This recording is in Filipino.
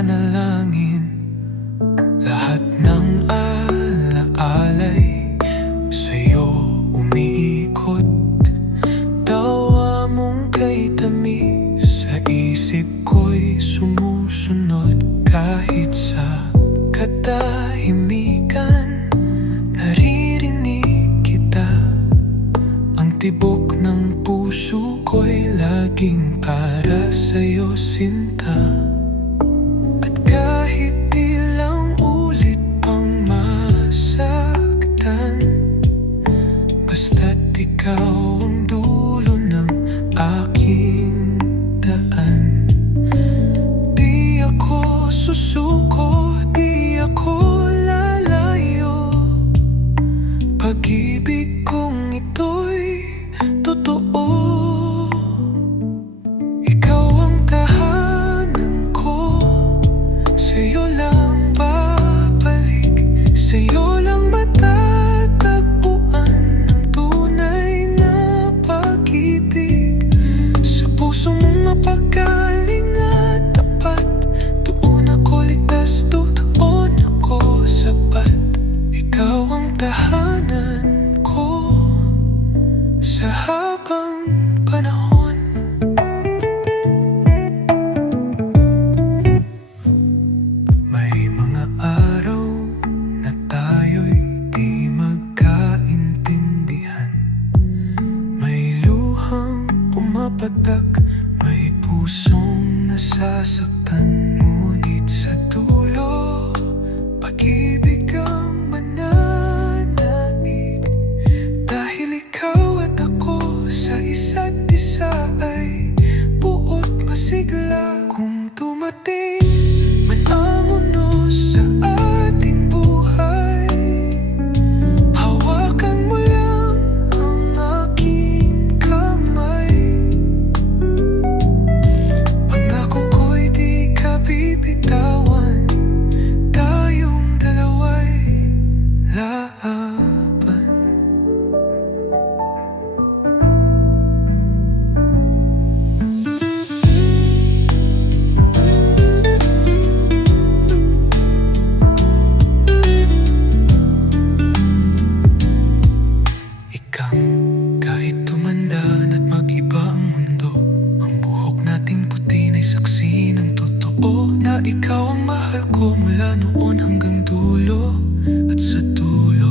panalangin. Lahat ng alaalay sa'yo umiikot. Tawa mong kay tamis sa isip ko'y sumusunod. Kahit sa katahimikan, naririnig kita. Ang tibok ng puso ko'y laging para sa'yo, sinta. At kahit ilang ulit pang masaktan, basta't ikaw ang dulo ng aking daan. Di ako susuko, di ako lalayo. Pag-ibig kong ito'y totoo. Ikaw ang tahanan ko, sa'yo lang babalik, sa'yo lang matatagpuan ang tunay na pag-ibig. Sa puso mong mapagaling at tapat, doon ako ligtas, doon ako sapat. Ikaw ang tahanan ko sa habang panahon. May mga araw na tayo'y di magkaintindihan. May luhang pumapatak, may pusong nasasaktan. Ngunit sa dulo, pag-ibig ang mananaig. Dahil ikaw at ako sa isa't isa ay buot masigla. Kung dumating man ang unos sa ating buhay, hawakan mo lang ang aking kamay. Pangako ko'y di ka bibitawan, tayong dalawa'y laban. Kahit tumandan at mag-iba ang mundo, ang buhok nating puti na'y saksi ng totoo. Na ikaw ang mahal ko mula noon hanggang dulo. At sa dulo